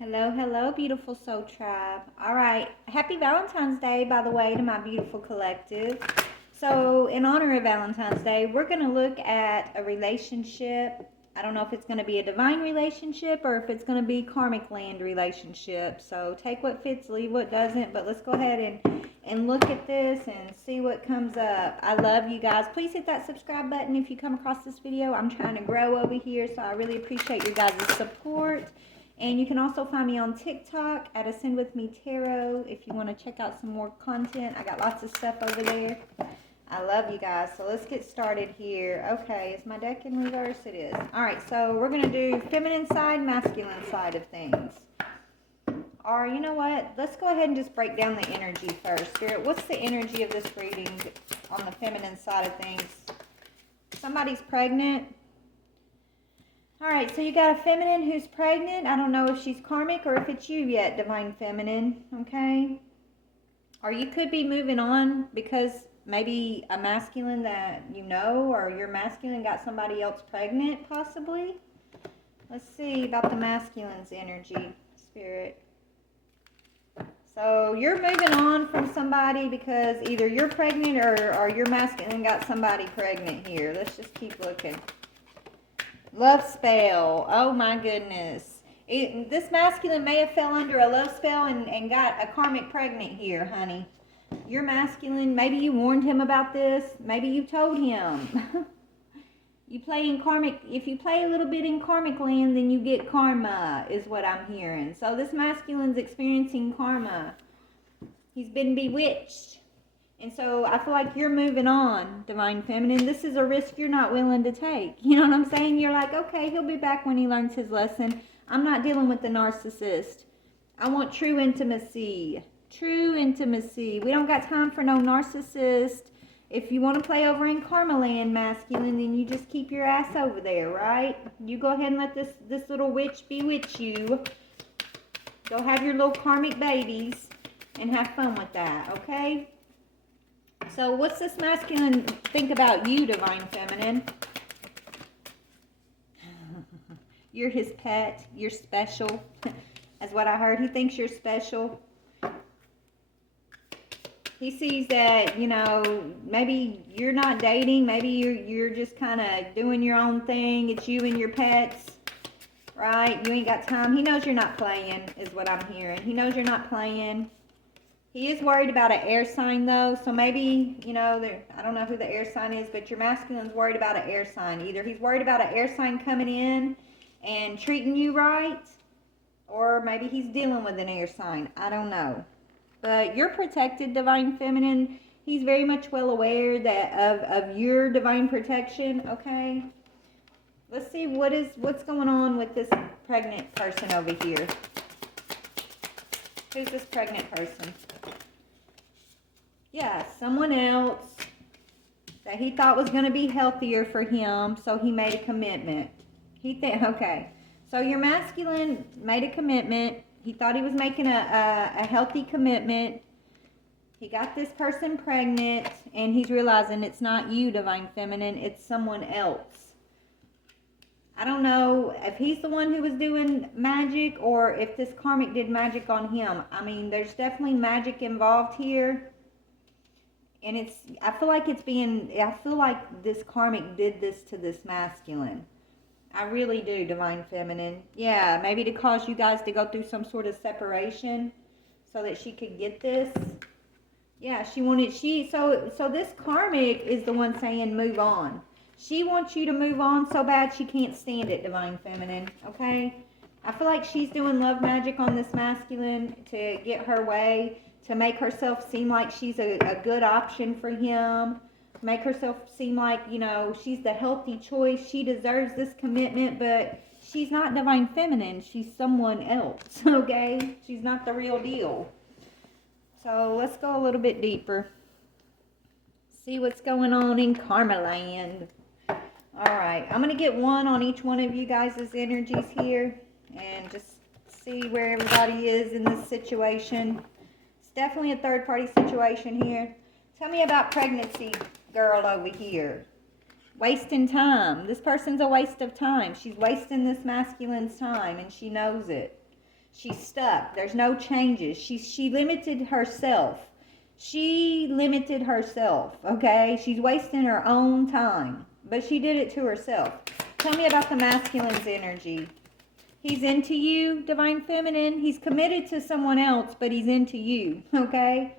Hello, hello, beautiful soul tribe. All right, happy Valentine's Day, by the way, to my beautiful collective. So, in honor of Valentine's Day, we're going to look at a relationship. I don't know if it's going to be a divine relationship or if it's going to be karmic land relationship. So, take what fits, leave what doesn't. But let's go ahead and look at this and see what comes up. I love you guys. Please hit that subscribe button if you come across this video. I'm trying to grow over here, so I really appreciate your guys' support. And you can also find me on TikTok at Ascend With Me Tarot if you want to check out some more content. I got lots of stuff over there. I love you guys. So let's get started here. Okay, is my deck in reverse? It is. All right, so we're going to do feminine side, masculine side of things. Or you know what? Let's go ahead and just break down the energy first. Spirit, what's the energy of this reading on the feminine side of things? Somebody's pregnant. All right, so you got a feminine who's pregnant. I don't know if she's karmic or if it's you yet, divine feminine, okay? Or you could be moving on because maybe a masculine that you know or your masculine got somebody else pregnant, possibly. Let's see about the masculine's energy, Spirit. So you're moving on from somebody because either you're pregnant or your masculine got somebody pregnant here. Let's just keep looking. Love spell. Oh my goodness. This masculine may have fell under a love spell and got a karmic pregnant here, honey. Your masculine, maybe you warned him about this. Maybe you told him. You play in karmic. If you play a little bit in karmic land, then you get karma, is what I'm hearing. So this masculine's experiencing karma. He's been bewitched. And so I feel like you're moving on, divine feminine. This is a risk you're not willing to take. You know what I'm saying? You're like, okay, he'll be back when he learns his lesson. I'm not dealing with the narcissist. I want true intimacy. True intimacy. We don't got time for no narcissist. If you want to play over in karma land, masculine, then you just keep your ass over there, right? You go ahead and let this little witch bewitch you. Go have your little karmic babies and have fun with that, okay? So what's this masculine think about you, divine feminine? You're his pet. You're special. That's what I heard. He thinks you're special. He sees that, you know, maybe you're not dating. Maybe you're just kind of doing your own thing. It's you and your pets, right? You ain't got time. He knows you're not playing, is what I'm hearing. He knows you're not playing. He is worried about an air sign, though, so maybe, you know, I don't know who the air sign is, but your masculine's worried about an air sign. Either he's worried about an air sign coming in and treating you right, or maybe he's dealing with an air sign. I don't know. But you're protected, divine feminine. He's very much well aware that of your divine protection, okay? Let's see what's going on with this pregnant person over here. Who's this pregnant person? Yeah, someone else that he thought was going to be healthier for him, so he made a commitment. Okay. So your masculine made a commitment. He thought he was making a healthy commitment. He got this person pregnant, and he's realizing it's not you, divine feminine, it's someone else. I don't know if he's the one who was doing magic or if this karmic did magic on him. I mean, there's definitely magic involved here. And I feel like this karmic did this to this masculine. I really do, divine feminine. Yeah, maybe to cause you guys to go through some sort of separation so that she could get this. Yeah, so this karmic is the one saying move on. She wants you to move on so bad she can't stand it, divine feminine, okay? I feel like she's doing love magic on this masculine to get her way, to make herself seem like she's a good option for him, make herself seem like, you know, she's the healthy choice. She deserves this commitment, but she's not divine feminine. She's someone else, okay? She's not the real deal. So let's go a little bit deeper. See what's going on in karma land. All right, I'm going to get one on each one of you guys' energies here and just see where everybody is in this situation. It's definitely a third-party situation here. Tell me about pregnancy girl over here. Wasting time. This person's a waste of time. She's wasting this masculine's time, and she knows it. She's stuck. There's no changes. She limited herself. She limited herself, okay? She's wasting her own time, but she did it to herself. Tell me about the masculine's energy. He's into you, Divine Feminine. He's committed to someone else, but he's into you, okay?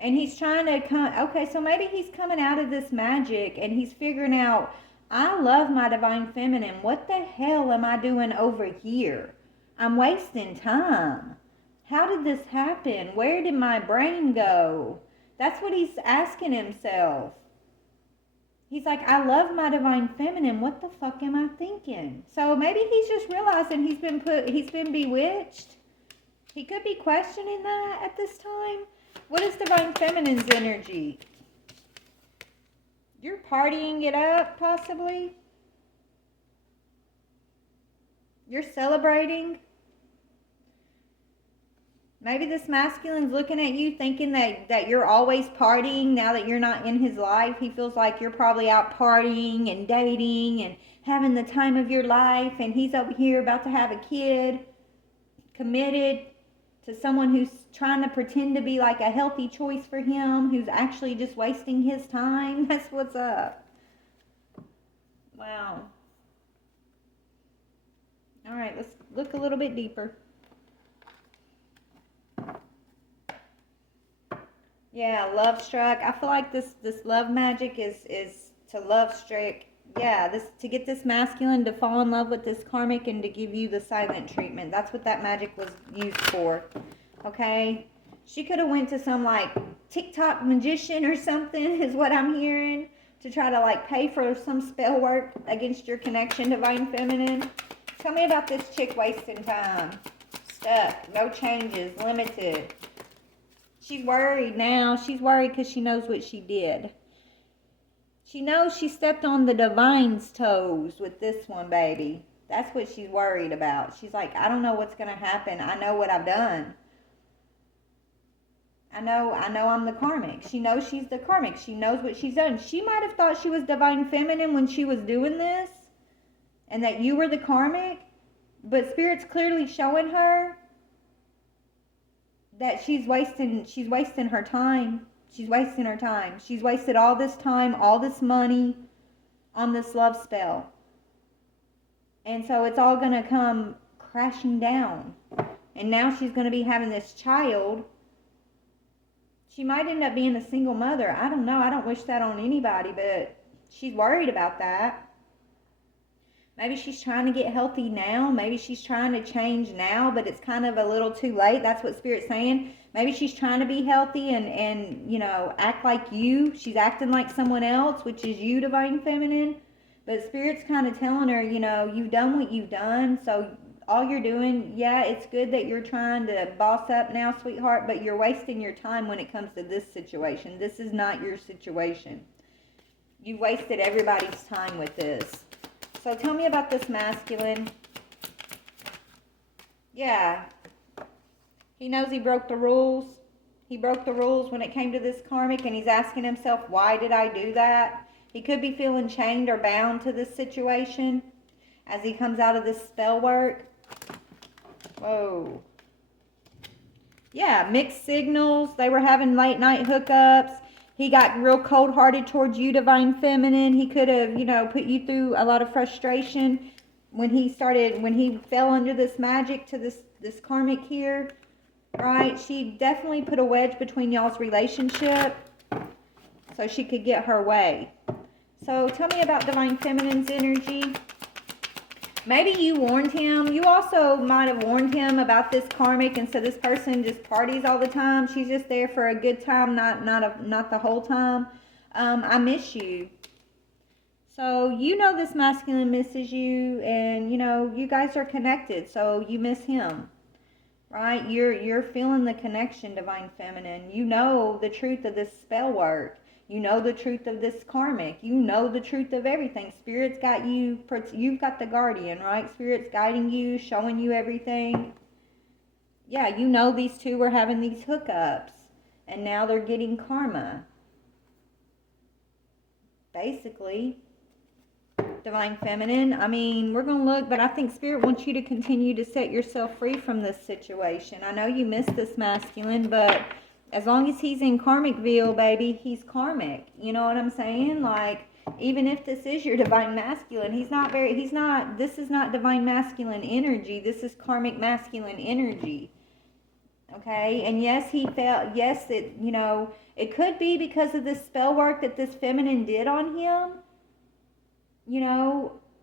And he's trying to come, okay, so maybe he's coming out of this magic and he's figuring out, I love my Divine Feminine. What the hell am I doing over here? I'm wasting time. How did this happen? Where did my brain go? That's what he's asking himself. He's like, I love my Divine Feminine. What the fuck am I thinking? So maybe he's just realizing he's been bewitched. He could be questioning that at this time. What is Divine Feminine's energy? You're partying it up, possibly. You're celebrating. Maybe this masculine's looking at you thinking that you're always partying now that you're not in his life. He feels like you're probably out partying and dating and having the time of your life, and he's over here about to have a kid, committed to someone who's trying to pretend to be like a healthy choice for him, who's actually just wasting his time. That's what's up. Wow. All right, let's look a little bit deeper. Yeah, love struck. I feel like this love magic is to love struck. Yeah, this to get this masculine to fall in love with this karmic and to give you the silent treatment. That's what that magic was used for. Okay? She could have went to some like TikTok magician or something is what I'm hearing to try to like pay for some spell work against your connection, Divine Feminine. Tell me about this chick wasting time. Stuck, no changes, limited. She's worried now. She's worried because she knows what she did. She knows she stepped on the divine's toes with this one, baby. That's what she's worried about. She's like, I don't know what's going to happen. I know what I've done. I know I'm the karmic. She knows she's the karmic. She knows what she's done. She might have thought she was Divine Feminine when she was doing this and that you were the karmic, but Spirit's clearly showing her that she's wasting her time. She's wasting her time. She's wasted all this time, all this money on this love spell. And so it's all going to come crashing down. And now she's going to be having this child. She might end up being a single mother. I don't know. I don't wish that on anybody, but she's worried about that. Maybe she's trying to get healthy now. Maybe she's trying to change now, but it's kind of a little too late. That's what Spirit's saying. Maybe she's trying to be healthy and you know, act like you. She's acting like someone else, which is you, Divine Feminine. But Spirit's kind of telling her, you know, you've done what you've done. So all you're doing, yeah, it's good that you're trying to boss up now, sweetheart, but you're wasting your time when it comes to this situation. This is not your situation. You wasted everybody's time with this. So tell me about this masculine. Yeah. He knows he broke the rules. He broke the rules when it came to this karmic, and he's asking himself, why did I do that? He could be feeling chained or bound to this situation as he comes out of this spell work. Whoa. Yeah, mixed signals. They were having late night hookups. He got real cold-hearted towards you, Divine Feminine. He could have, you know, put you through a lot of frustration when he fell under this magic to this karmic here, right? She definitely put a wedge between y'all's relationship so she could get her way. So tell me about Divine Feminine's energy. Maybe you warned him. You also might have warned him about this karmic, and so this person just parties all the time. She's just there for a good time, not the whole time. I miss you. So you know this masculine misses you, and you know you guys are connected. So you miss him, right? You're feeling the connection, Divine Feminine. You know the truth of this spell work. You know the truth of this karmic. You know the truth of everything. Spirit's got you. You've got the guardian, right? Spirit's guiding you, showing you everything. Yeah, you know these two were having these hookups, and now they're getting karma. Basically. Divine Feminine. I mean, we're going to look, but I think Spirit wants you to continue to set yourself free from this situation. I know you miss this masculine, but as long as he's in Karmicville, baby, he's karmic. You know what I'm saying? Like, even if this is your divine masculine, this is not divine masculine energy. This is karmic masculine energy. Okay? And yes, it could be because of this spell work that this feminine did on him.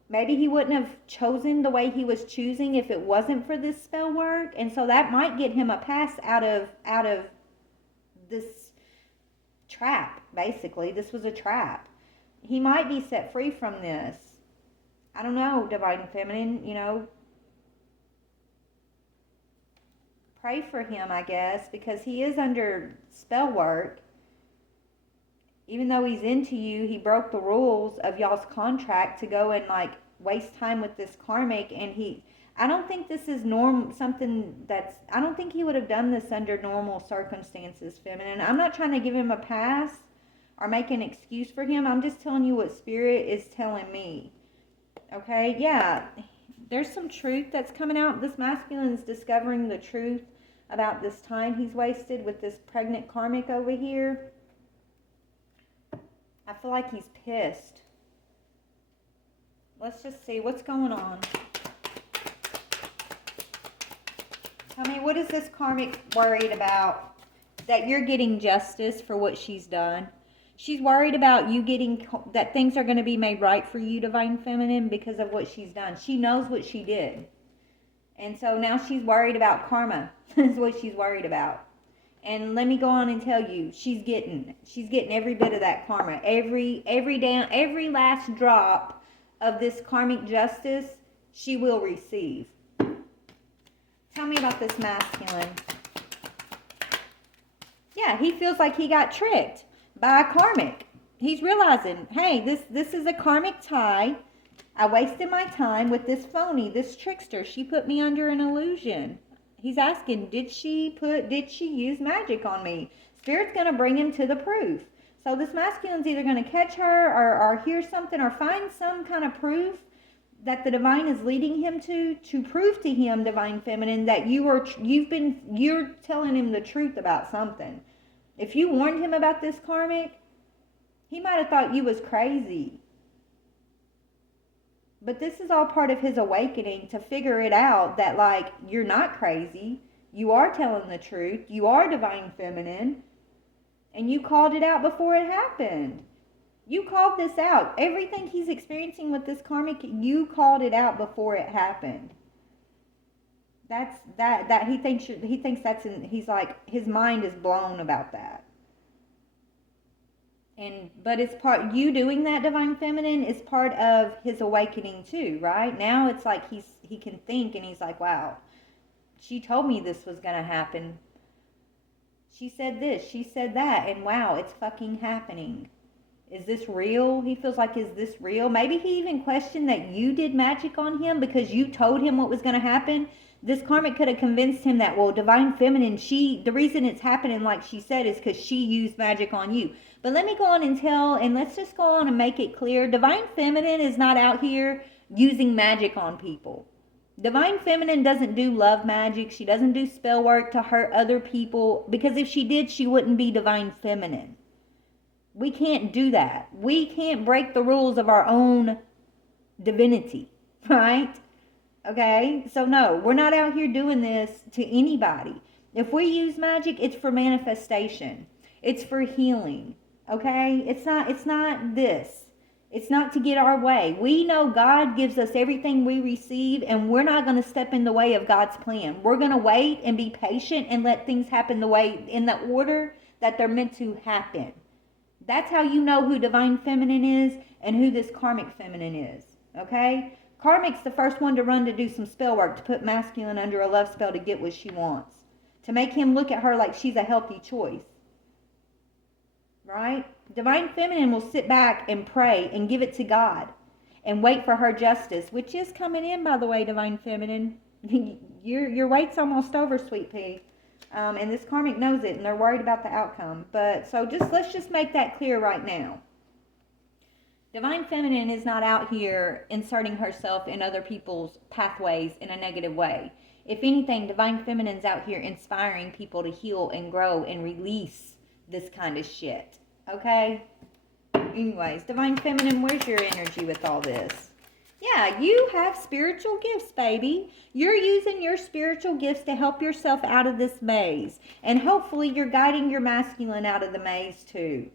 Maybe he wouldn't have chosen the way he was choosing if it wasn't for this spell work. And so that might get him a pass out of this trap, basically. This was a trap. He might be set free from this. I don't know, Divine Feminine, pray for him, I guess, because he is under spell work. Even though he's into you, he broke the rules of y'all's contract to go and waste time with this karmic. And I don't think this is I don't think he would have done this under normal circumstances, Feminine. I'm not trying to give him a pass or make an excuse for him. I'm just telling you what Spirit is telling me. Okay, yeah, there's some truth that's coming out. This masculine's discovering the truth about this time he's wasted with this pregnant karmic over here. I feel like he's pissed. Let's just see what's going on. Tell me, what is this karmic worried about? That you're getting justice for what she's done. She's worried about you that things are going to be made right for you, Divine Feminine, because of what she's done. She knows what she did. And so now she's worried about karma. Is what she's worried about. And let me go on and tell you, she's getting every bit of that karma. Every last drop of this karmic justice, she will receive. Tell me about this masculine. Yeah, he feels like he got tricked by a karmic. He's realizing, hey, this is a karmic tie. I wasted my time with this phony, this trickster. She put me under an illusion. He's asking, did she use magic on me? Spirit's going to bring him to the proof. So this masculine's either going to catch her or hear something or find some kind of proof that the divine is leading him to prove to him, Divine Feminine, that you're telling him the truth about something. If you warned him about this karmic, he might have thought you was crazy. But this is all part of his awakening to figure it out that, you're not crazy. You are telling the truth. You are Divine Feminine. And you called it out before it happened. You called this out. Everything he's experiencing with this karmic, you called it out before it happened. He's like, his mind is blown about that. But it's you doing that, Divine Feminine, is part of his awakening too, right? Now it's like he can think, and he's like, wow, she told me this was going to happen. She said this, she said that, and wow, it's fucking happening. Is this real? He feels like, is this real? Maybe he even questioned that you did magic on him because you told him what was going to happen. This karmic could have convinced him that, well, Divine Feminine, the reason it's happening like she said is because she used magic on you. But let me go on and let's just go on and make it clear. Divine Feminine is not out here using magic on people. Divine Feminine doesn't do love magic. She doesn't do spell work to hurt other people, because if she did, she wouldn't be Divine Feminine. We can't do that. We can't break the rules of our own divinity, right? Okay? So no, we're not out here doing this to anybody. If we use magic, it's for manifestation. It's for healing. Okay? It's not this. It's not to get our way. We know God gives us everything we receive, and we're not going to step in the way of God's plan. We're going to wait and be patient and let things happen in the order that they're meant to happen. That's how you know who Divine Feminine is and who this Karmic Feminine is. Okay? Karmic's the first one to run to do some spell work, to put masculine under a love spell to get what she wants. To make him look at her like she's a healthy choice. Right? Divine Feminine will sit back and pray and give it to God and wait for her justice, which is coming in, by the way, Divine Feminine. Your wait's almost over, sweet pea. And this karmic knows it, and they're worried about the outcome. But so let's just make that clear right now. Divine Feminine is not out here inserting herself in other people's pathways in a negative way. If anything, Divine Feminine's out here inspiring people to heal and grow and release this kind of shit. Okay? Anyways, Divine Feminine, where's your energy with all this? Yeah, you have spiritual gifts, baby. You're using your spiritual gifts to help yourself out of this maze. And hopefully you're guiding your masculine out of the maze too.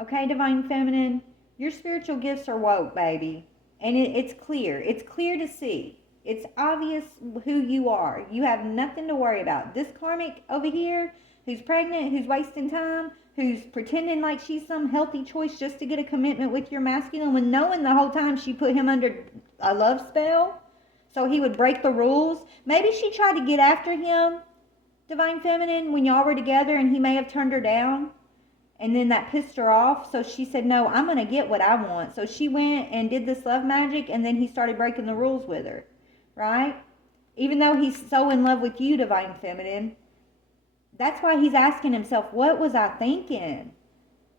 Okay, Divine Feminine? Your spiritual gifts are woke, baby. And it's clear. It's clear to see. It's obvious who you are. You have nothing to worry about. This karmic over here, who's pregnant, who's wasting time, who's pretending like she's some healthy choice just to get a commitment with your masculine, when knowing the whole time she put him under a love spell so he would break the rules. Maybe she tried to get after him, Divine Feminine, when y'all were together, and he may have turned her down. And then that pissed her off. So she said, no, I'm going to get what I want. So she went and did this love magic, and then he started breaking the rules with her. Right? Even though he's so in love with you, Divine Feminine. That's why he's asking himself, what was I thinking?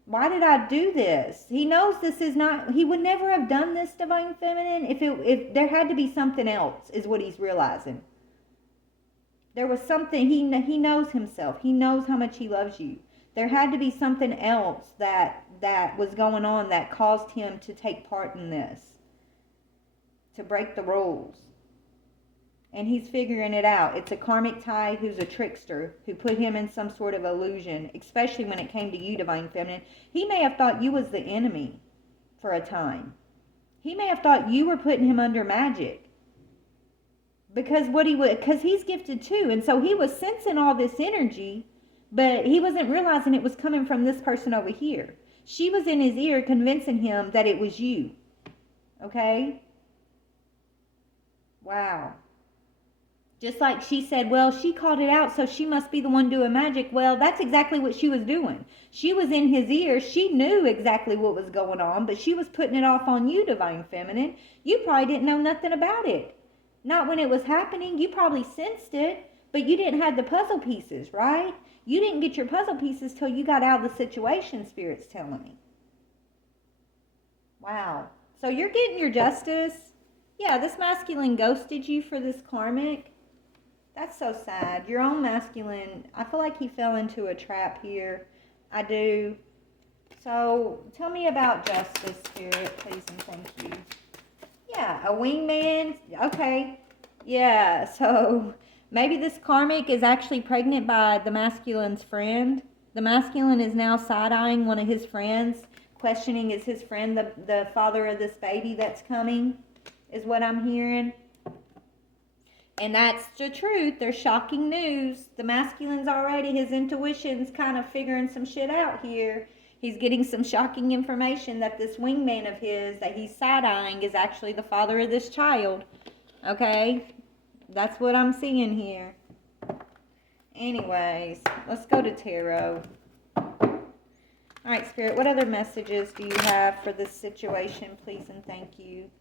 Why did I do this? He knows this is not, he would never have done this, Divine Feminine, if there had to be something else, is what he's realizing. There was something, he knows himself. He knows how much he loves you. There had to be something else that was going on that caused him to take part in this, to break the rules. And he's figuring it out. It's a karmic tie who's a trickster, who put him in some sort of illusion, especially when it came to you, Divine Feminine. He may have thought you was the enemy for a time. He may have thought you were putting him under magic. Because he's gifted too. And so he was sensing all this energy, but he wasn't realizing it was coming from this person over here. She was in his ear convincing him that it was you. Okay? Wow. Just like she said, well, she called it out, so she must be the one doing magic. Well, that's exactly what she was doing. She was in his ear. She knew exactly what was going on, but she was putting it off on you, Divine Feminine. You probably didn't know nothing about it. Not when it was happening. You probably sensed it, but you didn't have the puzzle pieces, right? You didn't get your puzzle pieces till you got out of the situation, Spirit's telling me. Wow. So you're getting your justice. Yeah, this masculine ghosted you for this karmic. That's so sad. Your own masculine, I feel like he fell into a trap here. I do. So tell me about justice, Spirit, please and thank you. Yeah, a wingman. Okay. Yeah, so maybe this karmic is actually pregnant by the masculine's friend. The masculine is now side-eyeing one of his friends, questioning, is his friend the father of this baby that's coming, is what I'm hearing. And that's the truth. There's shocking news. The masculine's already, his intuition's kind of figuring some shit out here. He's getting some shocking information that this wingman of his that he's side-eyeing is actually the father of this child. Okay? That's what I'm seeing here. Anyways, let's go to tarot. Alright, Spirit, what other messages do you have for this situation, please and thank you?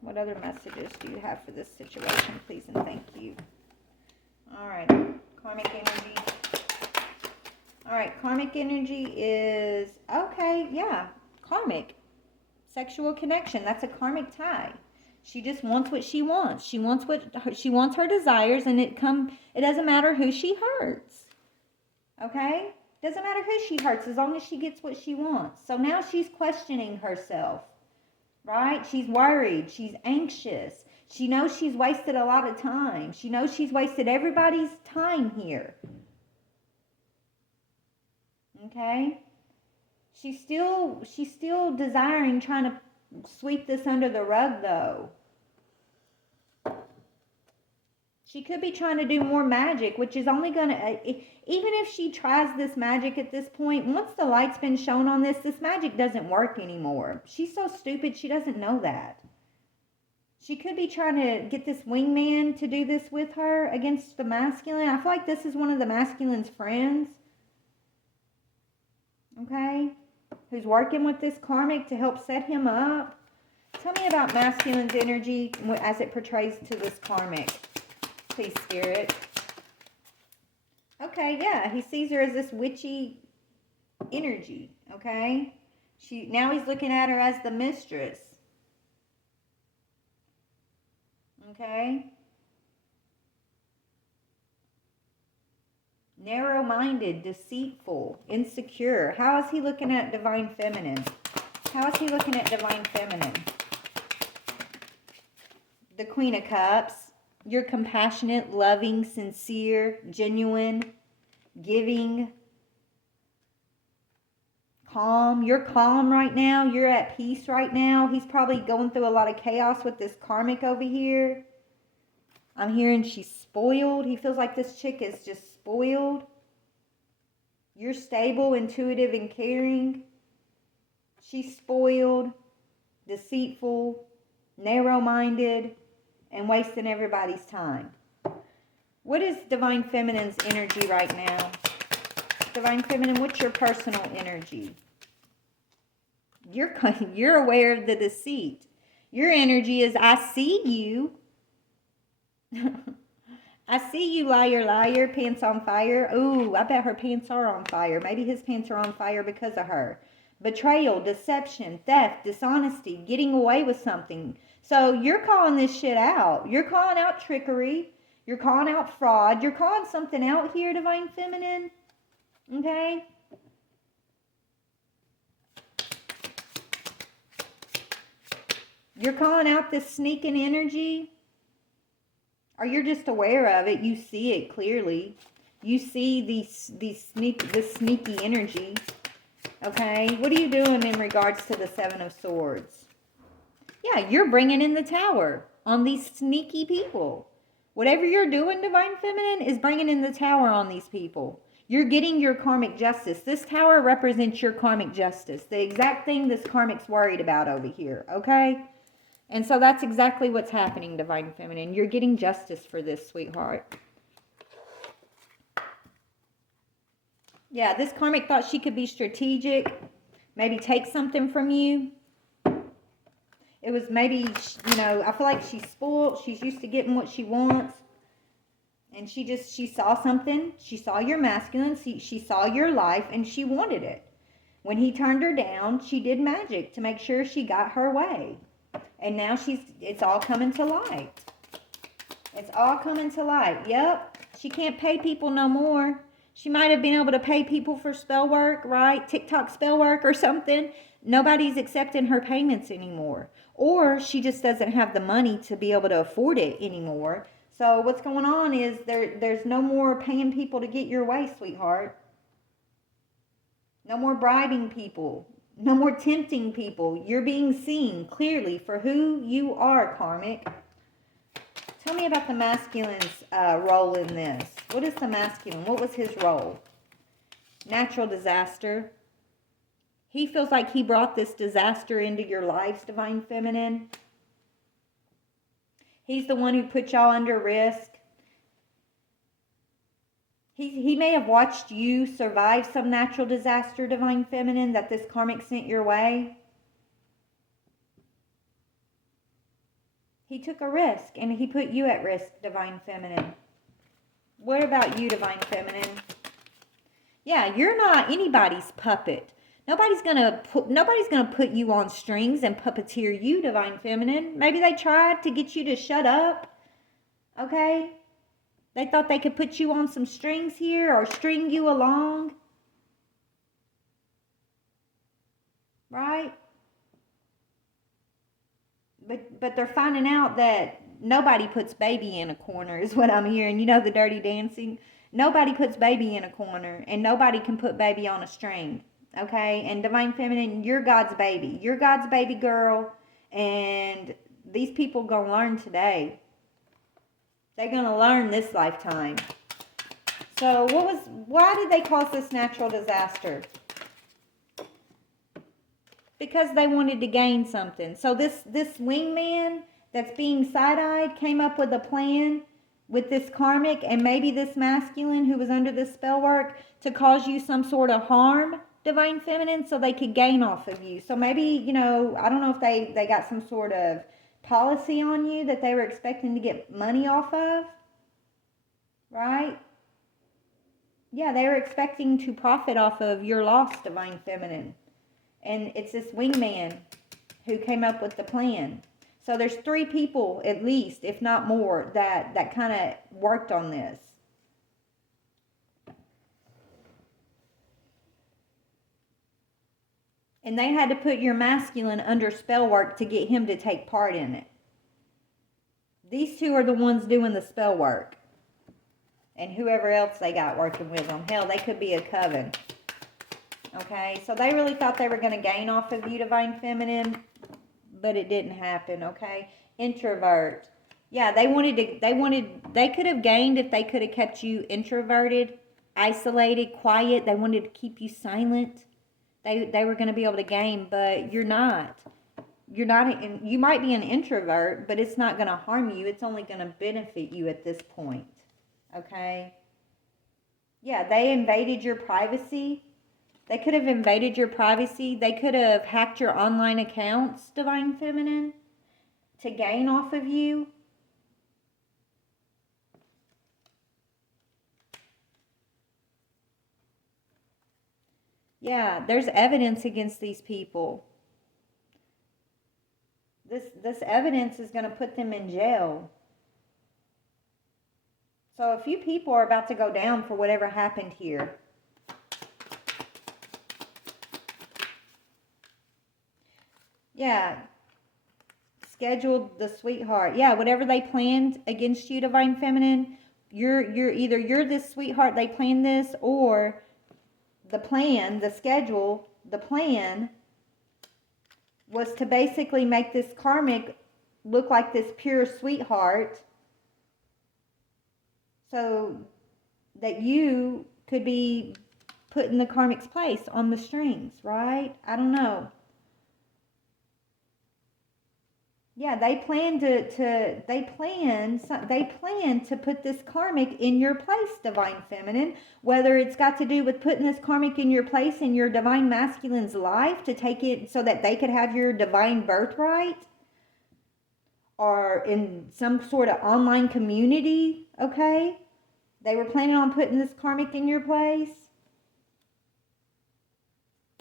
What other messages do you have for this situation, please and thank you? Alright, karmic energy. Alright, karmic energy is, okay, yeah, karmic. Sexual connection, that's a karmic tie. She just wants what she wants. She wants her desires, and it doesn't matter who she hurts. Okay? Doesn't matter who she hurts as long as she gets what she wants. So now she's questioning herself. Right? She's worried. She's anxious. She knows she's wasted a lot of time. She knows she's wasted everybody's time here. Okay? She's still desiring, trying to sweep this under the rug, though. She could be trying to do more magic, which is only going to, even if she tries this magic at this point, once the light's been shown on this magic doesn't work anymore. She's so stupid, she doesn't know that. She could be trying to get this wingman to do this with her against the masculine. I feel like this is one of the masculine's friends. Okay? Who's working with this karmic to help set him up. Tell me about masculine's energy as it portrays to this karmic. Please, Spirit. Okay, yeah, he sees her as this witchy energy, okay? Now he's looking at her as the mistress. Okay? Narrow-minded, deceitful, insecure. How is he looking at divine feminine? How is he looking at divine feminine? The Queen of Cups. You're compassionate, loving, sincere, genuine, giving, calm. You're calm right now. You're at peace right now. He's probably going through a lot of chaos with this karmic over here. I'm hearing she's spoiled. He feels like this chick is just spoiled. You're stable, intuitive, and caring. She's spoiled, deceitful, narrow-minded, and wasting everybody's time. What is Divine Feminine's energy right now? Divine Feminine, what's your personal energy? You're aware of the deceit. Your energy is, I see you. I see you, liar, liar, pants on fire. Ooh, I bet her pants are on fire. Maybe his pants are on fire because of her. Betrayal, deception, theft, dishonesty, getting away with something. So you're calling this shit out. You're calling out trickery. You're calling out fraud. You're calling something out here, Divine Feminine. Okay? You're calling out this sneaking energy. Or you're just aware of it. You see it clearly. You see this sneaky energy. Okay? What are you doing in regards to the Seven of Swords? Yeah, you're bringing in the Tower on these sneaky people. Whatever you're doing, Divine Feminine, is bringing in the Tower on these people. You're getting your karmic justice. This Tower represents your karmic justice. The exact thing this karmic's worried about over here. Okay? And so that's exactly what's happening, Divine Feminine. You're getting justice for this, sweetheart. Yeah, this karmic thought she could be strategic. Maybe take something from you. It was maybe, you know, I feel like she's spoiled. She's used to getting what she wants. And she saw something. She saw your masculine. She saw your life and she wanted it. When he turned her down, she did magic to make sure she got her way. And now it's all coming to light. It's all coming to light. Yep. She can't pay people no more. She might have been able to pay people for spell work, right? TikTok spell work or something. Nobody's accepting her payments anymore. Or she just doesn't have the money to be able to afford it anymore. So what's going on is there's no more paying people to get your way, sweetheart. No more bribing people. No more tempting people. You're being seen clearly for who you are, karmic. Tell me about the masculine's role in this. What is the masculine? What was his role? Natural disaster. He feels like he brought this disaster into your lives, Divine Feminine. He's the one who put y'all under risk. He may have watched you survive some natural disaster, Divine Feminine, that this karmic sent your way. He took a risk, and he put you at risk, Divine Feminine. What about you, Divine Feminine? Yeah, you're not anybody's puppet. Nobody's gonna put you on strings and puppeteer you, Divine Feminine. Maybe they tried to get you to shut up. Okay? They thought they could put you on some strings here or string you along. Right? But they're finding out that nobody puts baby in a corner is what I'm hearing. You know the Dirty Dancing? Nobody puts baby in a corner and nobody can put baby on a string. Okay? And Divine Feminine, you're God's baby. You're God's baby girl. And these people gonna learn today. They're going to learn this lifetime. So why did they cause this natural disaster? Because they wanted to gain something. So this wingman that's being side-eyed came up with a plan with this karmic and maybe this masculine who was under this spell work to cause you some sort of harm, Divine Feminine, so they could gain off of you. So maybe, you know, I don't know if they got some sort of policy on you that they were expecting to get money off of, right? Yeah, they were expecting to profit off of your loss, Divine Feminine. And it's this wingman who came up with the plan. So there's 3 people at least, if not more, that kind of worked on this. And they had to put your masculine under spell work to get him to take part in it. These 2 are the ones doing the spell work. And whoever else they got working with them. Hell, they could be a coven. Okay, so they really thought they were going to gain off of you, Divine Feminine, but it didn't happen, okay? Introvert. Yeah, they could have gained if they could have kept you introverted, isolated, quiet. They wanted to keep you silent. They were going to be able to gain, but you're not. You might be an introvert, but it's not going to harm you. It's only going to benefit you at this point, okay? Yeah, they invaded your privacy. They could have invaded your privacy. They could have hacked your online accounts, Divine Feminine, to gain off of you. Yeah, there's evidence against these people. This evidence is going to put them in jail. So a few people are about to go down for whatever happened here. Yeah. Scheduled the sweetheart. Yeah, whatever they planned against you, Divine Feminine, you're this sweetheart, they planned this, or the plan, the schedule, the plan was to basically make this karmic look like this pure sweetheart so that you could be put in the karmic's place on the strings, right? I don't know. Yeah, they planned to put this karmic in your place, Divine Feminine. Whether it's got to do with putting this karmic in your place in your Divine Masculine's life to take it so that they could have your divine birthright, or in some sort of online community, okay? They were planning on putting this karmic in your place.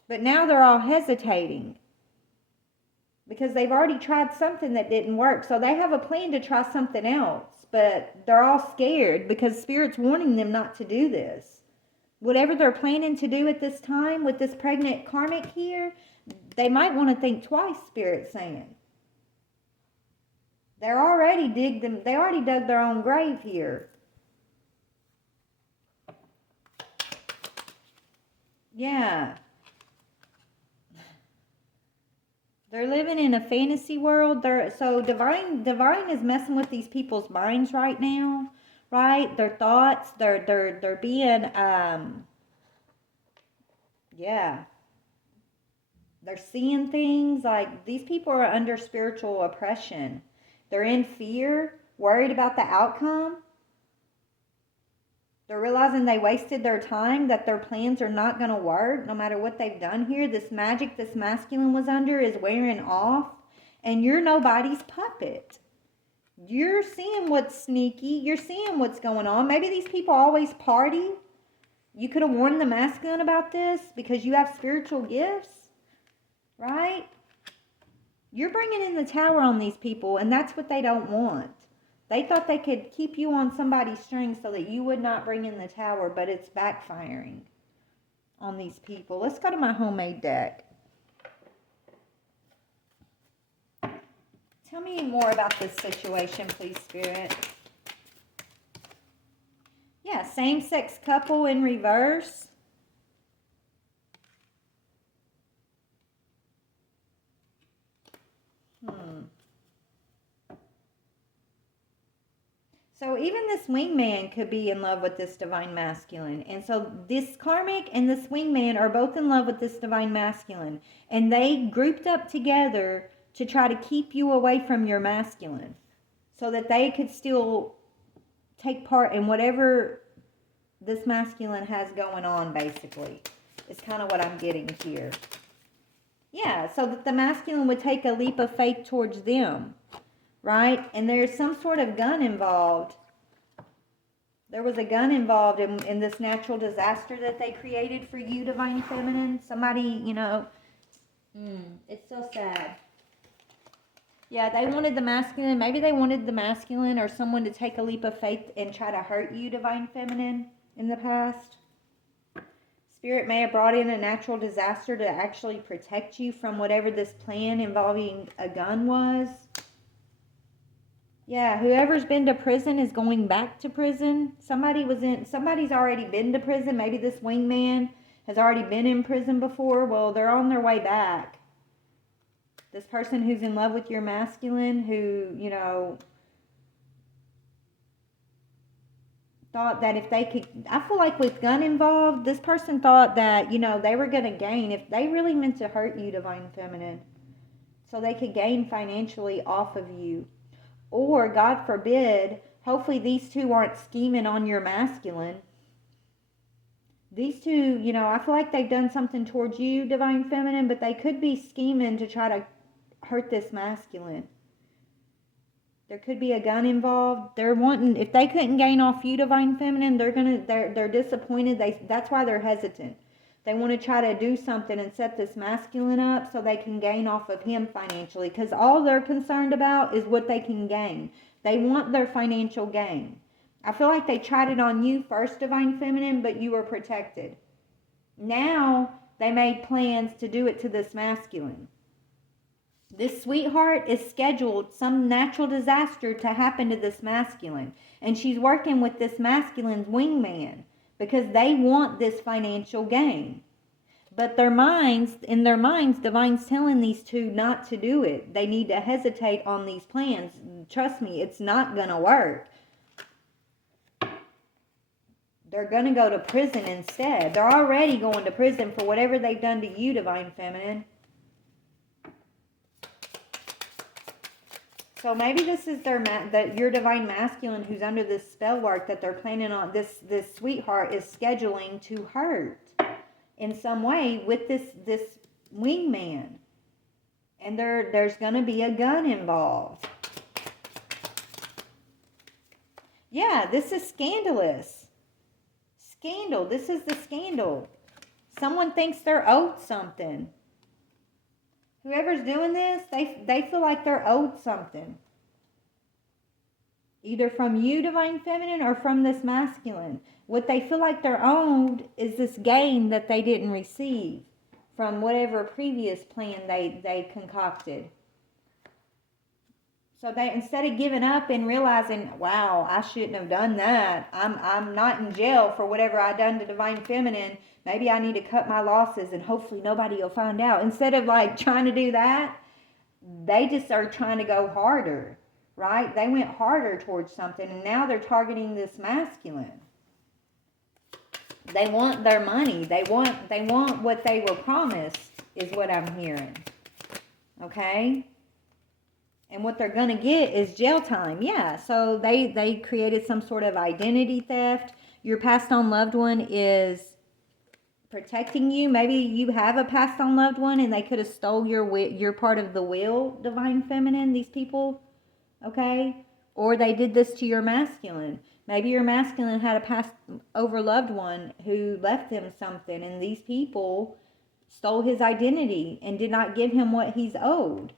But now they're all hesitating, because they've already tried something that didn't work. So they have a plan to try something else, but they're all scared because Spirit's warning them not to do this. Whatever they're planning to do at this time with this pregnant karmic here, they might want to think twice, Spirit's saying. They already dug their own grave here. Yeah. They're living in a fantasy world. So divine is messing with these people's minds right now, right? Their thoughts, they're being yeah. They're seeing things like these people are under spiritual oppression. They're in fear, worried about the outcome. They're realizing they wasted their time, that their plans are not going to work no matter what they've done here. This magic this masculine was under is wearing off, and you're nobody's puppet. You're seeing what's sneaky. You're seeing what's going on. Maybe these people always party. You could have warned the masculine about this because you have spiritual gifts, right? You're bringing in the tower on these people, and that's what they don't want. They thought they could keep you on somebody's string so that you would not bring in the tower, but it's backfiring on these people. Let's go to my homemade deck. Tell me more about this situation, please, Spirit. Yeah, same-sex couple in reverse. So even this wingman could be in love with this divine masculine. And so this karmic and this wingman are both in love with this divine masculine. And they grouped up together to try to keep you away from your masculine so that they could still take part in whatever this masculine has going on, basically. It's kind of what I'm getting here. Yeah, so that the masculine would take a leap of faith towards them. Right? And there's some sort of gun involved. There was a gun involved in this natural disaster that they created for you, Divine Feminine. Somebody, It's so sad. Yeah, they wanted the masculine. Maybe they wanted the masculine or someone to take a leap of faith and try to hurt you, divine feminine, in the past. Spirit may have brought in a natural disaster to actually protect you from whatever this plan involving a gun was. Yeah, whoever's been to prison is going back to prison. Somebody's already been to prison. Maybe this wingman has already been in prison before. Well, they're on their way back. This person who's in love with your masculine, who, thought that if they could, I feel like with gun involved, this person thought that, they were going to gain, if they really meant to hurt you, divine feminine, so they could gain financially off of you. Or, God forbid, hopefully these two aren't scheming on your masculine. These two, I feel like they've done something towards you, divine feminine, but they could be scheming to try to hurt this masculine. There could be a gun involved. They're wanting, if they couldn't gain off you, divine feminine, they're disappointed. That's why they're hesitant. They want to try to do something and set this masculine up so they can gain off of him financially, because all they're concerned about is what they can gain. They want their financial gain. I feel like they tried it on you first, divine feminine, but you were protected. Now they made plans to do it to this masculine. This sweetheart is scheduled some natural disaster to happen to this masculine. And she's working with this masculine's wingman because they want this financial gain. But in their minds, divine's telling these two not to do it. They need to hesitate on these plans. Trust me, it's not going to work. They're going to go to prison instead. They're already going to prison for whatever they've done to you, divine feminine. So maybe this is your divine masculine who's under this spell work that they're planning on. This sweetheart is scheduling to hurt in some way with this wingman, and there's going to be a gun involved. Yeah, this is scandalous. Scandal. This is the scandal. Someone thinks they're owed something. Whoever's doing this, they feel like they're owed something. Either from you, divine feminine, or from this masculine. What they feel like they're owed is this gain that they didn't receive from whatever previous plan they concocted. So they, instead of giving up and realizing, wow, I shouldn't have done that. I'm not in jail for whatever I done to divine feminine. Maybe I need to cut my losses and hopefully nobody will find out. Instead of trying to do that, they just are trying to go harder, right? They went harder towards something, and now they're targeting this masculine. They want their money. They want what they were promised, is what I'm hearing. Okay? And what they're going to get is jail time. Yeah, so they created some sort of identity theft. Your passed on loved one is protecting you. Maybe you have a passed on loved one and they could have stole your part of the will, divine feminine, these people. Okay? Or they did this to your masculine. Maybe your masculine had a passed over loved one who left him something, and these people stole his identity and did not give him what he's owed.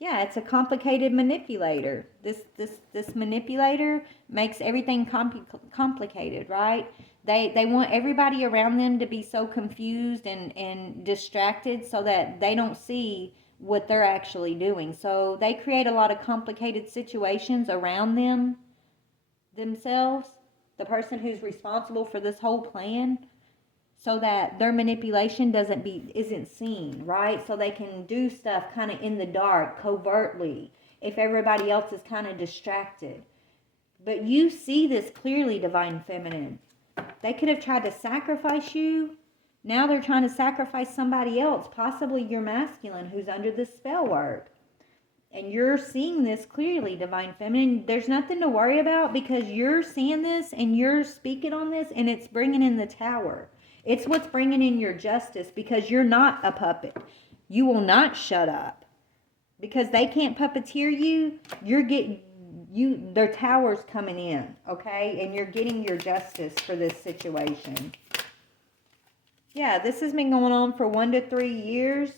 Yeah, it's a complicated manipulator. This manipulator makes everything complicated, right? They want everybody around them to be so confused and distracted so that they don't see what they're actually doing. So they create a lot of complicated situations around themselves, the person who's responsible for this whole plan, so that their manipulation isn't seen, right? So they can do stuff kind of in the dark, covertly, if everybody else is kind of distracted. But you see this clearly, divine feminine. They could have tried to sacrifice you. Now they're trying to sacrifice somebody else, possibly your masculine, who's under this spell work. And you're seeing this clearly, divine feminine. There's nothing to worry about because you're seeing this and you're speaking on this, and it's bringing in the tower. It's what's bringing in your justice, because you're not a puppet. You will not shut up. Because they can't puppeteer you, their tower's coming in, okay? And you're getting your justice for this situation. Yeah, this has been going on for 1 to 3 years.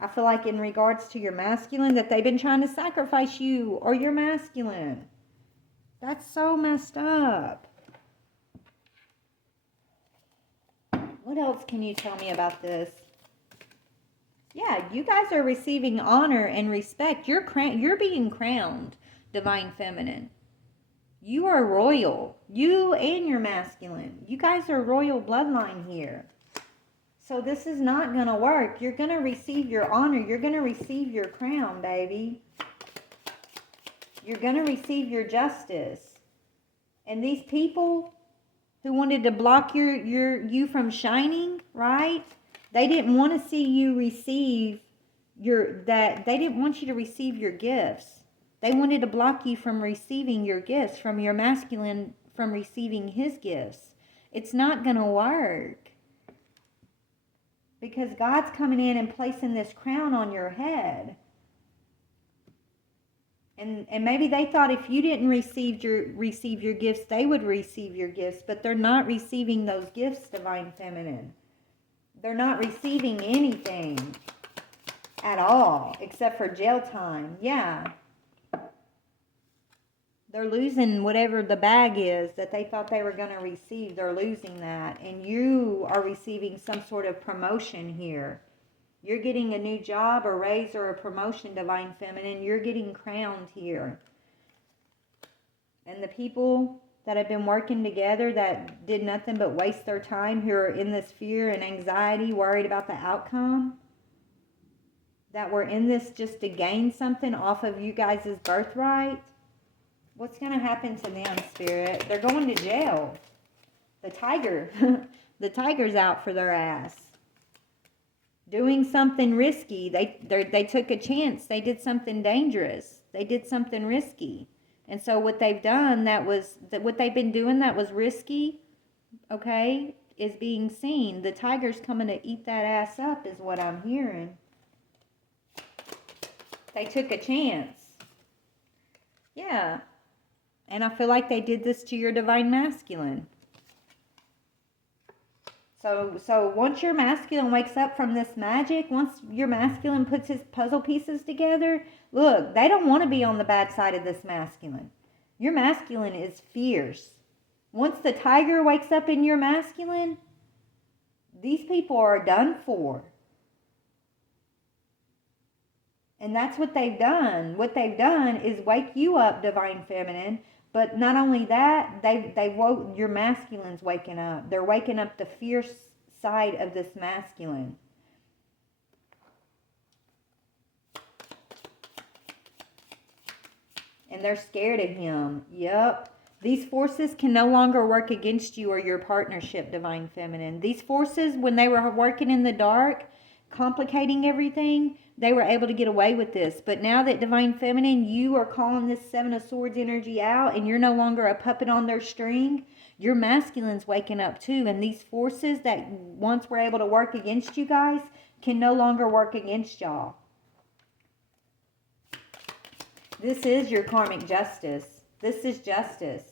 I feel like in regards to your masculine that they've been trying to sacrifice you or your masculine. That's so messed up. What else can you tell me about this? Yeah, you guys are receiving honor and respect. You're being crowned, divine feminine. You are royal. You and your masculine. You guys are royal bloodline here. So this is not going to work. You're going to receive your honor. You're going to receive your crown, baby. You're going to receive your justice. And these people who wanted to block you from shining, right? They didn't want to see you receive they didn't want you to receive your gifts. They wanted to block you from receiving your gifts, from your masculine, from receiving his gifts. It's not going to work. Because God's coming in and placing this crown on your head. And maybe they thought if you didn't receive your gifts, they would receive your gifts, but they're not receiving those gifts, divine feminine. They're not receiving anything at all, except for jail time. Yeah. They're losing whatever the bag is that they thought they were going to receive. They're losing that. And you are receiving some sort of promotion here. You're getting a new job, a raise, or a promotion, divine feminine. You're getting crowned here. And the people that have been working together that did nothing but waste their time, who are in this fear and anxiety, worried about the outcome, that were in this just to gain something off of you guys' birthright, what's going to happen to them, Spirit? They're going to jail. The tiger. The tiger's out for their ass. Doing something risky. They took a chance. They did something dangerous. They did something risky. And so what they've done, what they've been doing that was risky, okay, is being seen. The tiger's coming to eat that ass up is what I'm hearing. They took a chance. Yeah. And I feel like they did this to your divine masculine. So once your masculine wakes up from this magic, once your masculine puts his puzzle pieces together, look, they don't want to be on the bad side of this masculine. Your masculine is fierce. Once the tiger wakes up in your masculine, these people are done for. And that's what they've done. What they've done is wake you up, divine feminine. But not only that, they woke, your masculine's waking up. They're waking up the fierce side of this masculine. And they're scared of him. Yep. These forces can no longer work against you or your partnership, divine feminine. These forces, when they were working in the dark, complicating everything, they were able to get away with this. But now that divine feminine, you are calling this Seven of Swords energy out and you're no longer a puppet on their string, your masculine's waking up too. And these forces that once were able to work against you guys can no longer work against y'all. This is your karmic justice. This is justice.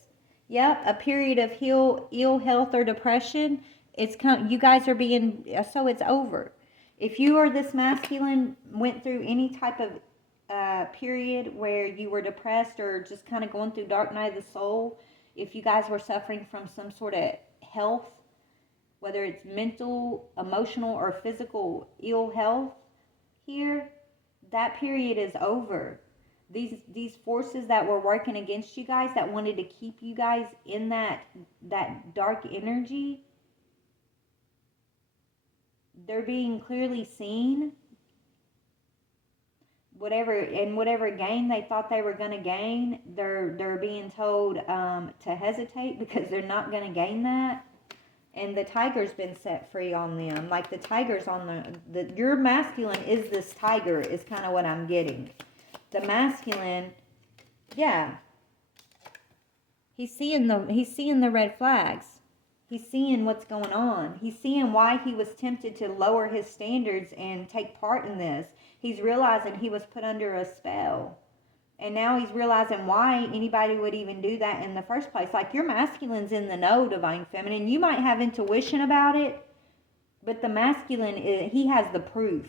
Yep, a period of ill health or depression. You guys are being, so it's over. If you or this masculine went through any type of period where you were depressed or just kind of going through dark night of the soul, if you guys were suffering from some sort of health, whether it's mental, emotional, or physical ill health here, that period is over. These forces that were working against you guys, that wanted to keep you guys in that dark energy, they're being clearly seen. Whatever gain they thought they were going to gain, they're being told to hesitate because they're not going to gain that. And the tiger's been set free on them. Like the tiger's on your masculine is this tiger is kind of what I'm getting. The masculine, yeah. He's seeing the red flags. He's seeing what's going on. He's seeing why he was tempted to lower his standards and take part in this. He's realizing he was put under a spell. And now he's realizing why anybody would even do that in the first place. Like your masculine's in the know, divine feminine. You might have intuition about it, But the masculine, he has the proof.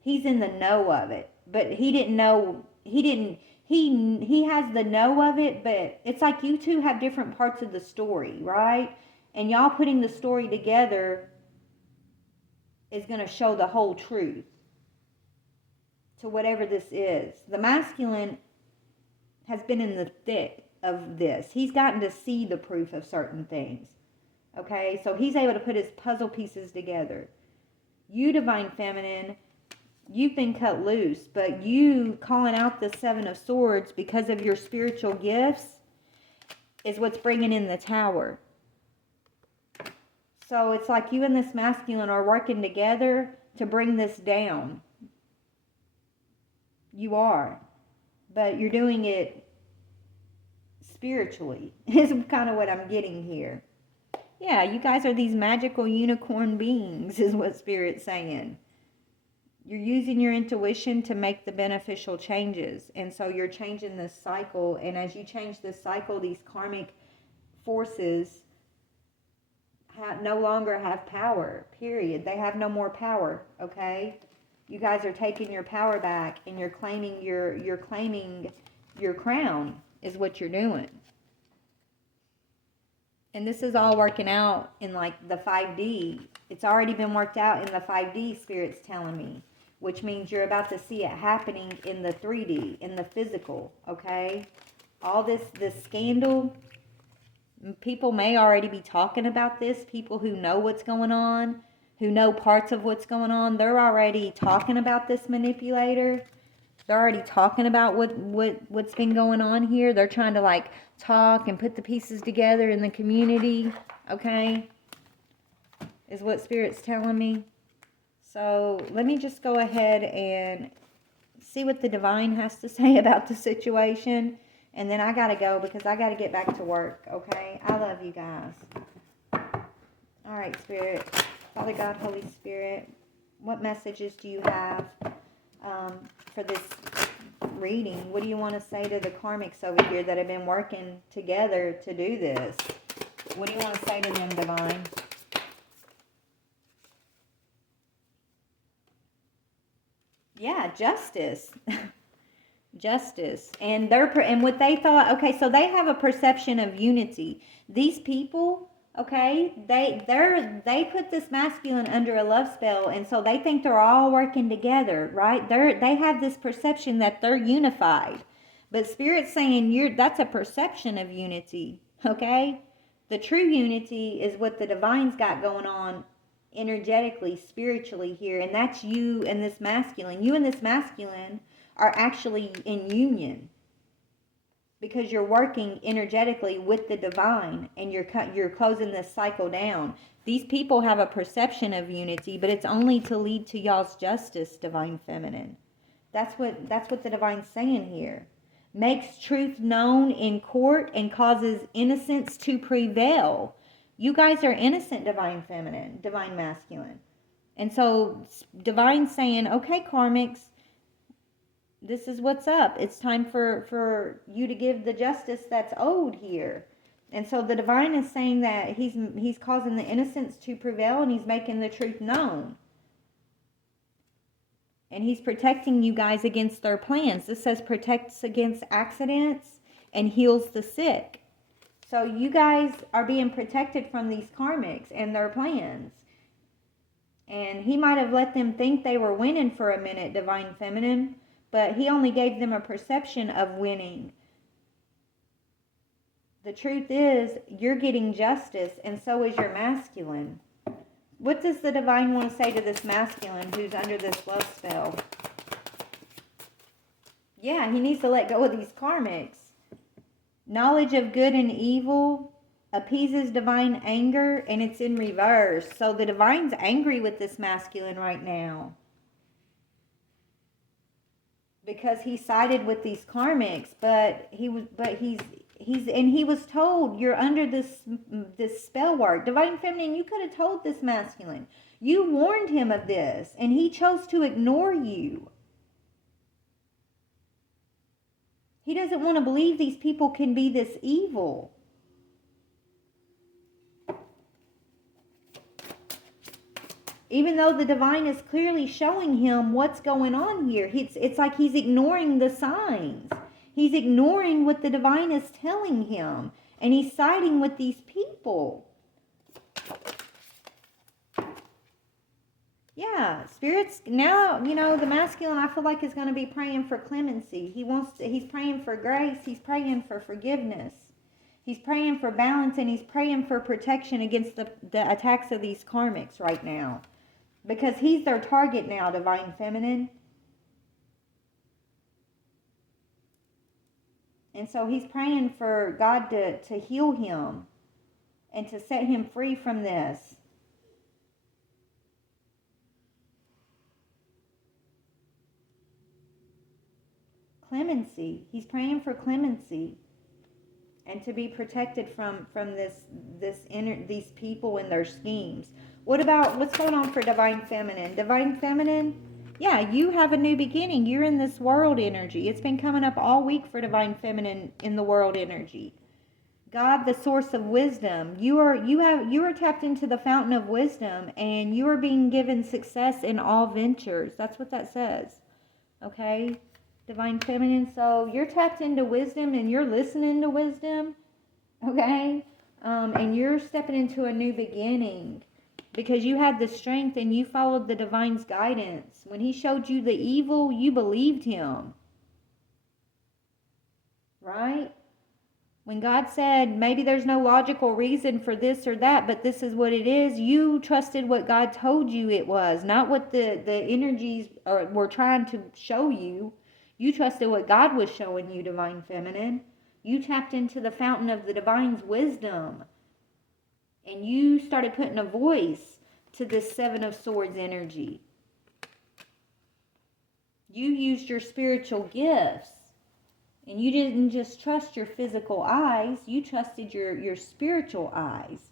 He's in the know of it. But he didn't know, he has the know of it, but it's like you two have different parts of the story, right? And y'all putting the story together is going to show the whole truth to whatever this is. The masculine has been in the thick of this. He's gotten to see the proof of certain things. Okay, so he's able to put his puzzle pieces together. You, Divine Feminine, you've been cut loose, but you calling out the Seven of Swords because of your spiritual gifts is what's bringing in the Tower. So it's like you and this masculine are working together to bring this down. You are. But you're doing it spiritually, is kind of what I'm getting here. Yeah, you guys are these magical unicorn beings, is what Spirit's saying. You're using your intuition to make the beneficial changes. And so you're changing this cycle. And as you change this cycle, these karmic forces no longer have power, period. They have no more power, okay? You guys are taking your power back and you're claiming your crown is what you're doing. And this is all working out in like the 5D. It's already been worked out in the 5D, Spirit's telling me. Which means you're about to see it happening in the 3D, in the physical, okay? All this scandal, people may already be talking about this. People who know what's going on, who know parts of what's going on, they're already talking about this manipulator. They're already talking about what's been going on here. They're trying to like talk and put the pieces together in the community, okay? Is what Spirit's telling me. So let me just go ahead and see what the Divine has to say about the situation. And then I got to go because I got to get back to work, okay? I love you guys. All right, Spirit. Father God, Holy Spirit, what messages do you have for this reading? What do you want to say to the karmics over here that have been working together to do this? What do you want to say to them, Divine? Yeah, justice. Justice. And what they thought, okay, so they have a perception of unity. These people, okay, they put this masculine under a love spell, and so they think they're all working together, right? They have this perception that they're unified. But Spirit's saying that's a perception of unity, okay? The true unity is what the Divine's got going on energetically, spiritually here, and that's you and this masculine. You and this masculine are actually in union because you're working energetically with the Divine, and you're closing this cycle down. These people have a perception of unity, but it's only to lead to y'all's justice, Divine Feminine. That's what the Divine's saying here. Makes truth known in court and causes innocence to prevail. You guys are innocent, Divine Feminine, Divine Masculine. And so Divine's saying, okay, karmics, this is what's up. It's time for you to give the justice that's owed here. And so the Divine is saying that he's causing the innocence to prevail, and he's making the truth known. And he's protecting you guys against their plans. This says protects against accidents and heals the sick. So you guys are being protected from these karmics and their plans. And he might have let them think they were winning for a minute, Divine Feminine, but he only gave them a perception of winning. The truth is, you're getting justice, and so is your masculine. What does the Divine want to say to this masculine who's under this love spell? Yeah, he needs to let go of these karmics. Knowledge of good and evil appeases Divine anger, and it's in reverse. So the Divine's angry with this masculine right now because he sided with these karmics, but he was told you're under this spell work. Divine Feminine, you could have told this masculine. You warned him of this, and he chose to ignore you. He doesn't want to believe these people can be this evil. Even though the divine is clearly showing him what's going on here. It's like he's ignoring the signs. He's ignoring what the divine is telling him. And he's siding with these people. Yeah, spirits now, the masculine I feel like is going to be praying for clemency. He's praying for grace, he's praying for forgiveness. He's praying for balance, and he's praying for protection against the attacks of these karmics right now. Because he's their target now, divine feminine. And so he's praying for God to heal him and to set him free from this. Clemency. He's praying for clemency and to be protected from these people and their schemes. What about what's going on for divine feminine? Divine feminine, yeah, you have a new beginning. You're in this world energy. It's been coming up all week for divine feminine in the world energy. God, the source of wisdom. You are tapped into the fountain of wisdom, and you are being given success in all ventures. That's what that says. Okay? Divine feminine. So you're tapped into wisdom and you're listening to wisdom. Okay? And you're stepping into a new beginning because you had the strength and you followed the divine's guidance. When he showed you the evil, you believed him. Right? When God said, maybe there's no logical reason for this or that, but this is what it is, you trusted what God told you it was, not what the energies were trying to show you. You trusted what God was showing you, divine feminine. You tapped into the fountain of the divine's wisdom. And you started putting a voice to this Seven of Swords energy. You used your spiritual gifts. And you didn't just trust your physical eyes. You trusted your spiritual eyes.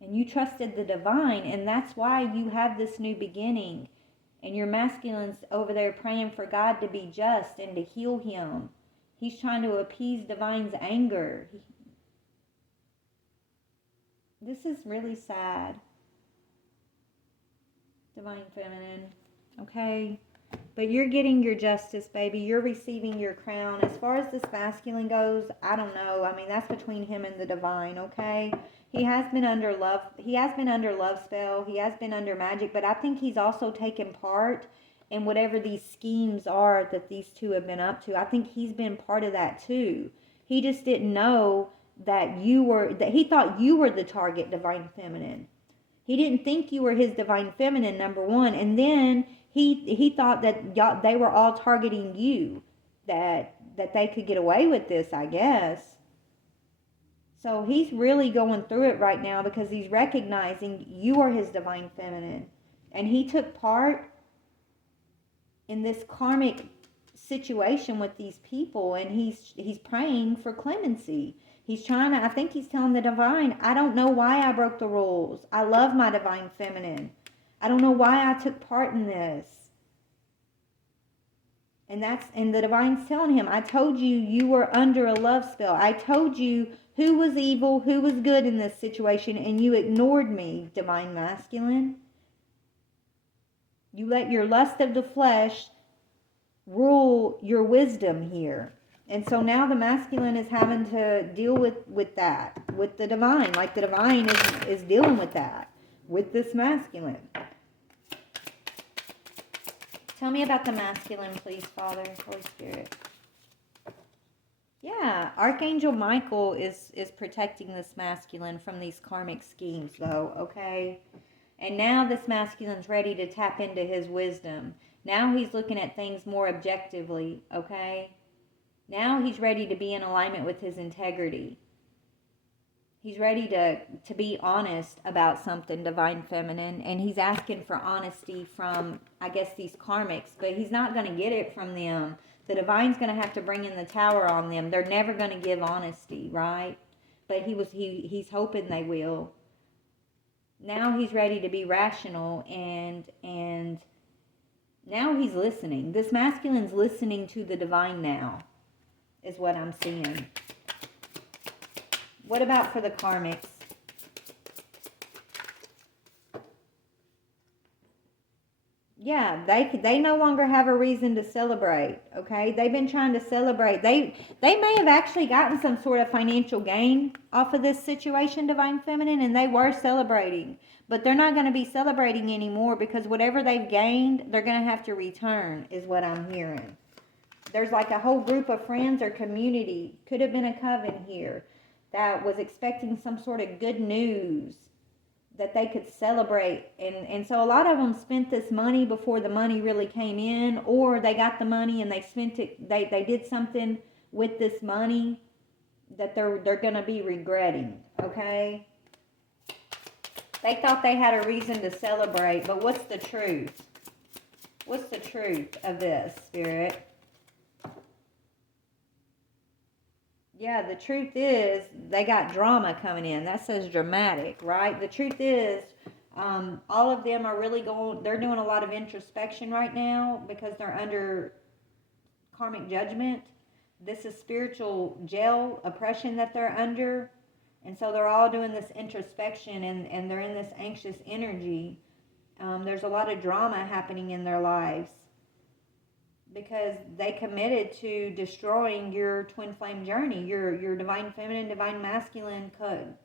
And you trusted the divine. And that's why you have this new beginning. And your masculine's over there praying for God to be just and to heal him. He's trying to appease divine's anger. This is really sad. Divine feminine. Okay? But you're getting your justice, baby. You're receiving your crown. As far as this masculine goes, I don't know. I mean, that's between him and the divine, okay? He has been under love. He has been under love spell. He has been under magic. But I think he's also taken part in whatever these schemes are that these two have been up to. I think he's been part of that too. He just didn't know that he thought you were the target, divine feminine. He didn't think you were his divine feminine, number one. And then he thought that they were all targeting you, that they could get away with this, I guess. So he's really going through it right now because he's recognizing you are his divine feminine. And he took part in this karmic situation with these people, and he's praying for clemency. I think he's telling the divine, I don't know why I broke the rules. I love my divine feminine. I don't know why I took part in this. And the divine's telling him, I told you you were under a love spell. I told you who was evil, who was good in this situation, and you ignored me, divine masculine. You let your lust of the flesh rule your wisdom here. And so now the masculine is having to deal with that, with the divine. Like the divine is dealing with that, with this masculine. Tell me about the masculine, please, Father, Holy Spirit. Yeah, Archangel Michael is protecting this masculine from these karmic schemes, though, okay? And now this masculine's ready to tap into his wisdom. Now he's looking at things more objectively, okay? Now he's ready to be in alignment with his integrity. He's ready to be honest about something, divine feminine, and he's asking for honesty from, I guess, these karmics, but he's not going to get it from them. The divine's going to have to bring in the tower on them. They're never going to give honesty, right? But he's hoping they will. Now he's ready to be rational, and now he's listening. This masculine's listening to the divine now, is what I'm seeing. What about for the karmics? Yeah, they no longer have a reason to celebrate. Okay, they've been trying to celebrate. They may have actually gotten some sort of financial gain off of this situation, Divine Feminine, and they were celebrating. But they're not going to be celebrating anymore because whatever they've gained, they're going to have to return, is what I'm hearing. There's like a whole group of friends or community, could have been a coven here, that was expecting some sort of good news that they could celebrate, and so a lot of them spent this money before the money really came in, or they got the money and they spent it, they did something with this money that they're gonna be regretting. Okay, they thought they had a reason to celebrate, but what's the truth? What's the truth of this, Spirit? Yeah, the truth is they got drama coming in. That says dramatic, right? The truth is, all of them are really they're doing a lot of introspection right now because they're under karmic judgment. This is spiritual jail oppression that they're under. And so they're all doing this introspection, and they're in this anxious energy. There's a lot of drama happening in their lives, because they committed to destroying your twin flame journey, your divine feminine, divine masculine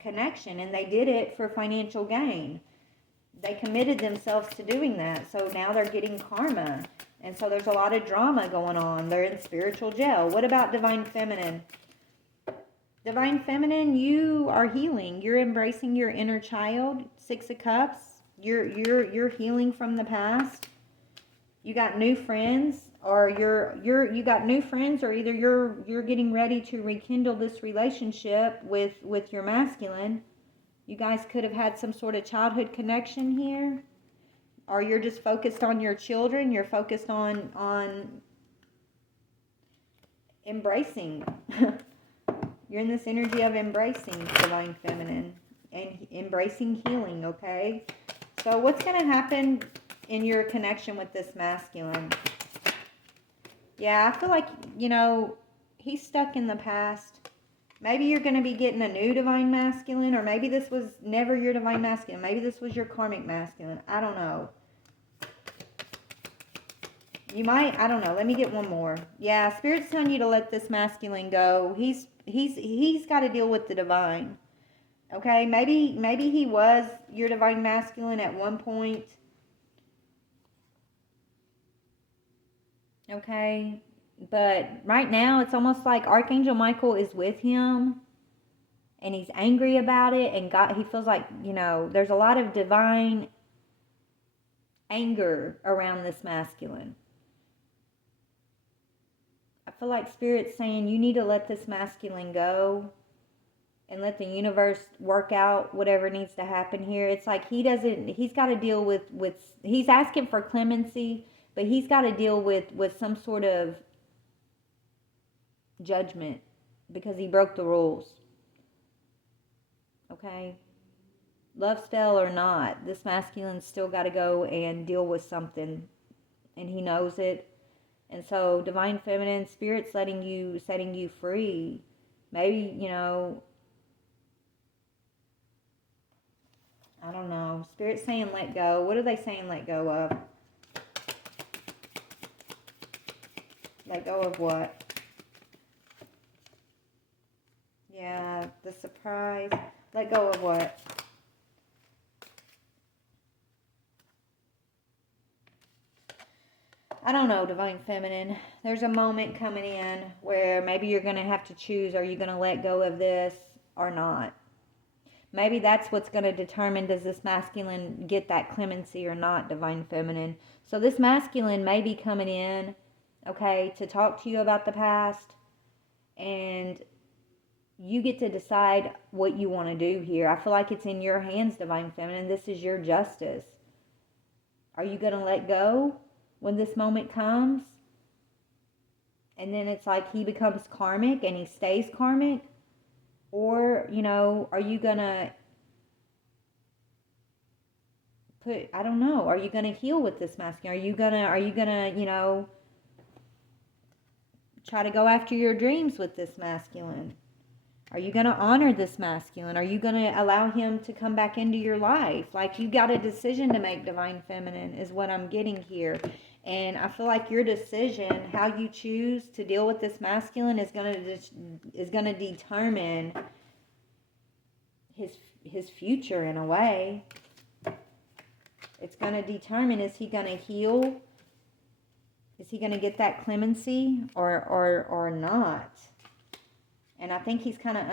connection, and they did it for financial gain. They committed themselves to doing that, so now they're getting karma, and so there's a lot of drama going on. They're in spiritual jail. What about divine feminine? Divine feminine, you are healing. You're embracing your inner child. 6 of Cups. You're healing from the past. You got new friends, or you got new friends, or either you're getting ready to rekindle this relationship with your masculine. You guys could have had some sort of childhood connection here, or you're just focused on your children. You're focused on embracing. You're in this energy of embracing, divine feminine, and embracing healing. Okay, so what's going to happen in your connection with this masculine? Yeah, I feel like, he's stuck in the past. Maybe you're going to be getting a new divine masculine, or maybe this was never your divine masculine. Maybe this was your karmic masculine. I don't know. You might, I don't know. Let me get one more. Yeah, Spirit's telling you to let this masculine go. He's got to deal with the divine. Okay, maybe he was your divine masculine at one point. Okay, but right now it's almost like Archangel Michael is with him, and he's angry about it, and he feels like, there's a lot of divine anger around this masculine. I feel like Spirit's saying you need to let this masculine go and let the universe work out whatever needs to happen here. It's like he's got to deal with he's asking for clemency, but he's got to deal with some sort of judgment because he broke the rules. Okay? Love spell or not, this masculine's still got to go and deal with something, and he knows it. And so divine feminine, Spirit's setting you free. Maybe, I don't know. Spirit's saying let go. What are they saying let go of? Let go of what? Yeah, the surprise. Let go of what? I don't know, divine feminine. There's a moment coming in where maybe you're going to have to choose. Are you going to let go of this or not? Maybe that's what's going to determine, does this masculine get that clemency or not, divine feminine. So this masculine may be coming in, okay, to talk to you about the past, and you get to decide what you want to do here. I feel like it's in your hands, divine feminine. This is your justice. Are you going to let go when this moment comes? And then it's like he becomes karmic and he stays karmic? Or, are you going to I don't know, are you going to heal with this masculine? Are you going to, try to go after your dreams with this masculine? Are you going to honor this masculine? Are you going to allow him to come back into your life? Like, you got a decision to make, Divine Feminine, is what I'm getting here. And I feel like your decision, how you choose to deal with this masculine, is going to determine his future in a way. It's going to determine, is he going to heal? Is he going to get that clemency or not? And I think he's kind of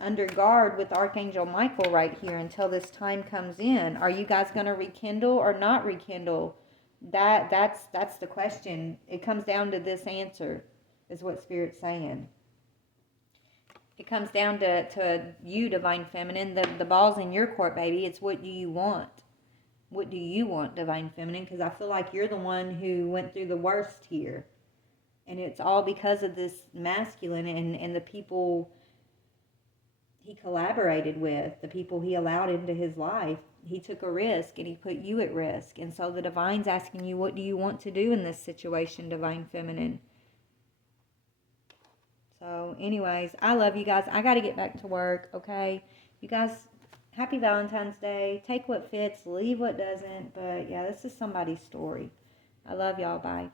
under guard with Archangel Michael right here until this time comes in. Are you guys going to rekindle or not rekindle? That's the question. It comes down to this answer, is what Spirit's saying. It comes down to you, Divine Feminine. The ball's in your court, baby. It's what do you want? What do you want, Divine Feminine? Because I feel like you're the one who went through the worst here. And it's all because of this masculine and the people he collaborated with, the people he allowed into his life. He took a risk and he put you at risk. And so the Divine's asking you, what do you want to do in this situation, Divine Feminine? So anyways, I love you guys. I got to get back to work, okay? You guys, happy Valentine's Day. Take what fits, leave what doesn't. But yeah, this is somebody's story. I love y'all. Bye.